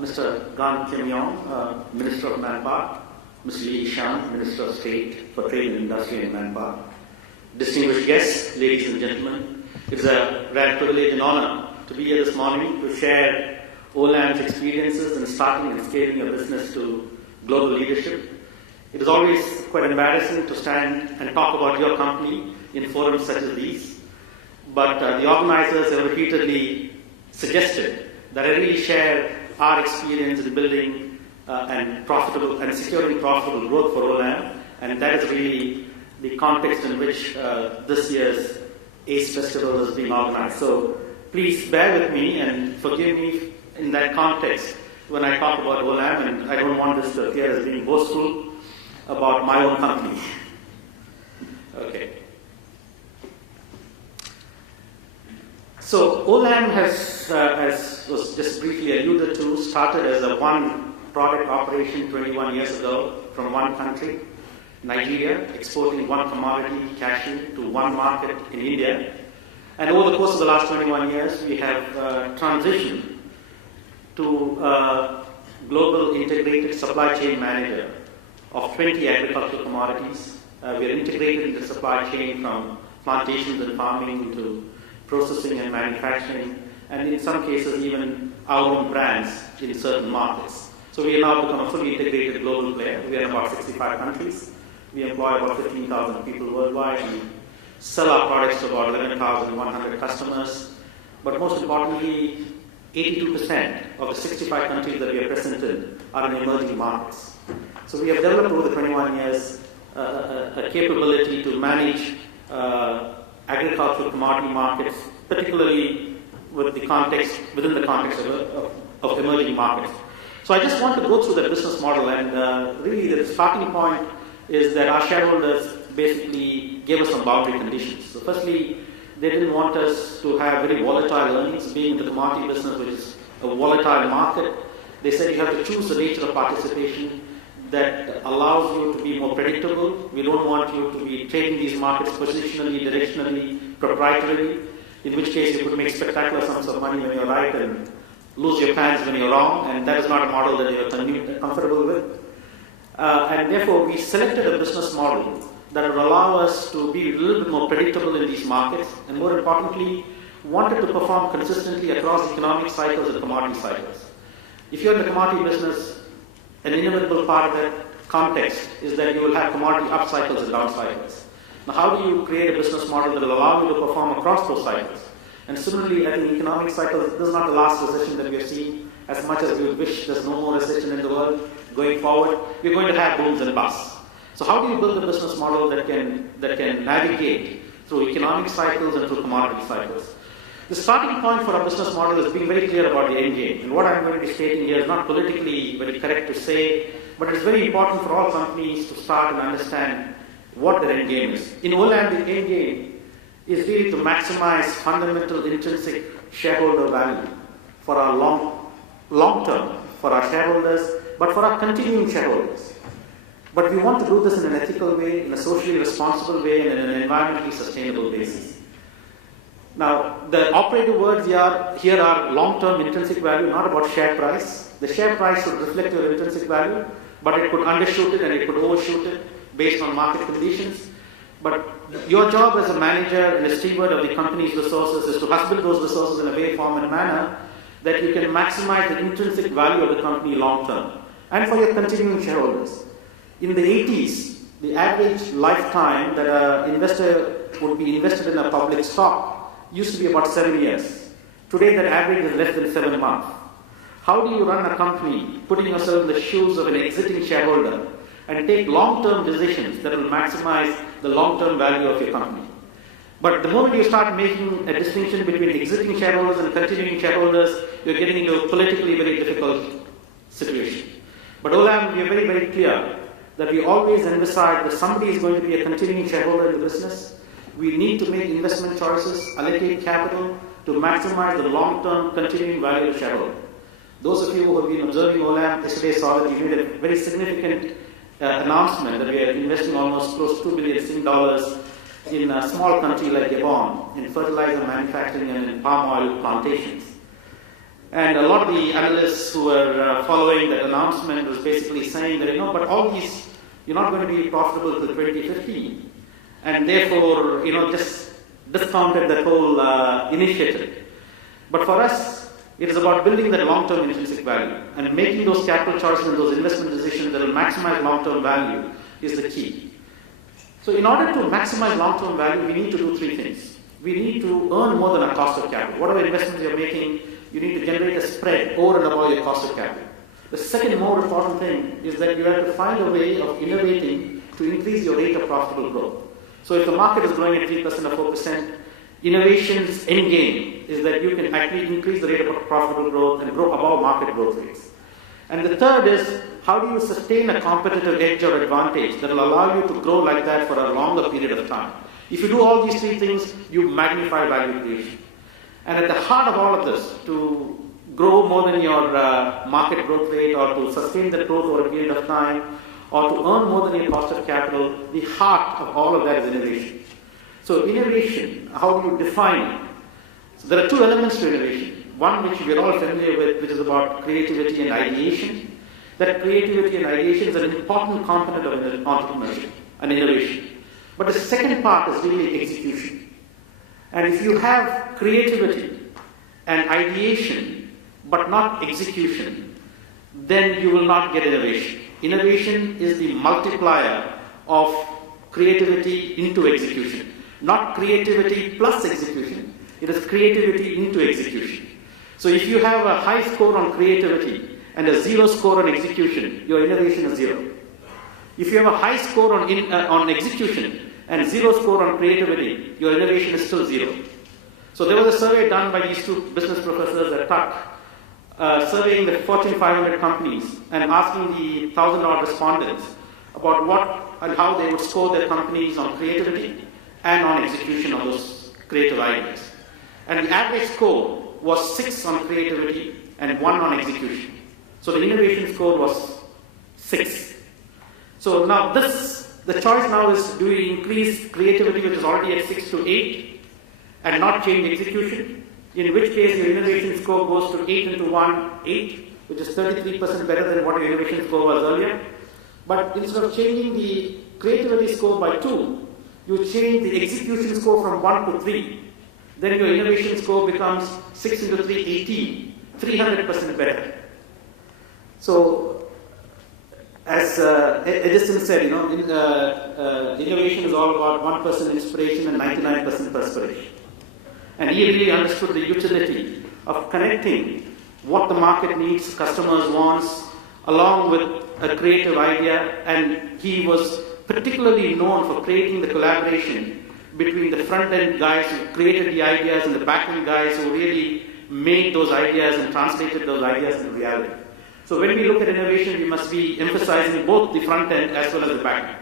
Mr. Gan Kim Yong, Minister of Manpower, Mr. Lee Shan, Minister of State for Trade and Industry and Manpower, distinguished guests, ladies and gentlemen, it is a rare privilege and honor to be here this morning to share Olam's experiences in starting and scaling a business to global leadership. It is always quite embarrassing to stand and talk about your company in forums such as these, but the organizers have repeatedly suggested that I really share our experience in building and securing profitable growth for Olam, and that is really the context in which this year's ACE Festival is being organized. So please bear with me and forgive me in that context when I talk about Olam, and I don't want this to appear as being boastful about my own company. Okay. So Olam has, as was just briefly alluded to, started as a one product operation 21 years ago from one country, Nigeria, exporting one commodity, cashew, to one market in India. And over the course of the last 21 years, we have transitioned to a global integrated supply chain manager of 20 agricultural commodities. We are integrated in the supply chain from plantations and farming to processing and manufacturing, and in some cases even our own brands in certain markets. So we have now become a fully integrated global player. We are in about 65 countries. We employ about 15,000 people worldwide. We sell our products to about 11,100 customers. But most importantly, 82% of the 65 countries that we are present in are in emerging markets. So we have developed over the 21 years a capability to manage agricultural commodity markets, particularly within the context of emerging markets. So I just want to go through the business model, and really the starting point is that our shareholders basically gave us some boundary conditions. So firstly, they didn't want us to have very volatile earnings, being in the commodity business, which is a volatile market. They said you have to choose the nature of participation that allows you to be more predictable. We don't want you to be trading these markets positionally, directionally, proprietarily, in which case you could make spectacular sums of money when you're right and lose your plans when you're wrong, and that is not a model that you're comfortable with. And therefore, we selected a business model that would allow us to be a little bit more predictable in these markets, and more importantly, wanted to perform consistently across economic cycles and commodity cycles. If you're in the commodity business, an inevitable part of that context is that you will have commodity up cycles and down cycles. Now, how do you create a business model that will allow you to perform across those cycles? And similarly, I think economic cycles, this is not the last recession that we have seen. As much as we would wish there's no more recession in the world going forward, we're going to have booms and busts. So how do you build a business model that can navigate through economic cycles and through commodity cycles? The starting point for our business model is being very clear about the end game. And what I'm going to be stating here is not politically very correct to say, but it's very important for all companies to start and understand what their end game is. In Olam, the end game is really to maximize fundamental intrinsic shareholder value for our long term, for our shareholders, but for our continuing shareholders. But we want to do this in an ethical way, in a socially responsible way, and in an environmentally sustainable basis. Now, the operative words here are long-term intrinsic value, not about share price. The share price should reflect your intrinsic value, but it could undershoot it and it could overshoot it based on market conditions. But your job as a manager and a steward of the company's resources is to husband those resources in a way, form, and manner that you can maximize the intrinsic value of the company long-term and for your continuing shareholders. In the 80s, the average lifetime that an investor would be invested in a public stock used to be about 7 years. Today, that average is less than 7 months. How do you run a company, putting yourself in the shoes of an exiting shareholder, and take long-term decisions that will maximize the long-term value of your company? But the moment you start making a distinction between exiting shareholders and continuing shareholders, you're getting into a politically very difficult situation. But Olam, we are very, very clear that we always emphasize that somebody is going to be a continuing shareholder in the business. We need to make investment choices, allocate capital to maximize the long-term continuing value of the shareholder. Those of you who have been observing Olam yesterday saw that we made a very significant announcement that we are investing almost close to $2 billion in a small country like Gabon in fertilizer manufacturing and in palm oil plantations. And a lot of the analysts who were following that announcement was basically saying that, but all these, you're not going to be profitable till 2015. And therefore, just discounted that whole initiative. But for us, it is about building that long-term intrinsic value and making those capital choices and those investment decisions that will maximize long-term value is the key. So in order to maximize long-term value, we need to do three things. We need to earn more than our cost of capital. Whatever investments you're making, you need to generate a spread over and above your cost of capital. The second more important thing is that you have to find a way of innovating to increase your rate of profitable growth. So if the market is growing at 3% or 4%, innovation's end game is that you can actually increase the rate of profitable growth and grow above market growth rates. And the third is, how do you sustain a competitive edge or advantage that will allow you to grow like that for a longer period of time? If you do all these three things, you magnify value creation. And at the heart of all of this, to grow more than your market growth rate or to sustain that growth over a period of time or to earn more than your cost of capital, the heart of all of that is innovation. So innovation, how do you define it? So there are two elements to innovation. One which we're all familiar with, which is about creativity and ideation. That creativity and ideation is an important component of entrepreneurship and innovation. But the second part is really execution. And if you have creativity and ideation, but not execution, then you will not get innovation. Innovation is the multiplier of creativity into execution. Not creativity plus execution, it is creativity into execution. So if you have a high score on creativity and a 0 score on execution, your innovation is 0. If you have a high score on execution and 0 score on creativity, your innovation is still 0. So there was a survey done by these two business professors at Tuck, surveying the Fortune 500 companies and asking the 1,000-odd respondents about what and how they would score their companies on creativity and on execution of those creative ideas. And the average score was 6 on creativity and 1 on execution. So the innovation score was 6. So now the choice now is, do we increase creativity, which is already at 6 to 8, and not change execution? In which case your innovation score goes to 8 into 1, 8, which is 33% better than what your innovation score was earlier. But instead of changing the creativity score by 2, you change the execution score from 1 to 3. Then your innovation score becomes 6 into 3, 18, 300% better. So, as Edison said, innovation is all about 1% inspiration and 99% perspiration. And he really understood the utility of connecting what the market needs, customers wants, along with a creative idea. And he was particularly known for creating the collaboration between the front-end guys who created the ideas and the back-end guys who really made those ideas and translated those ideas into reality. So when we look at innovation, we must be emphasizing both the front-end as well as the back-end.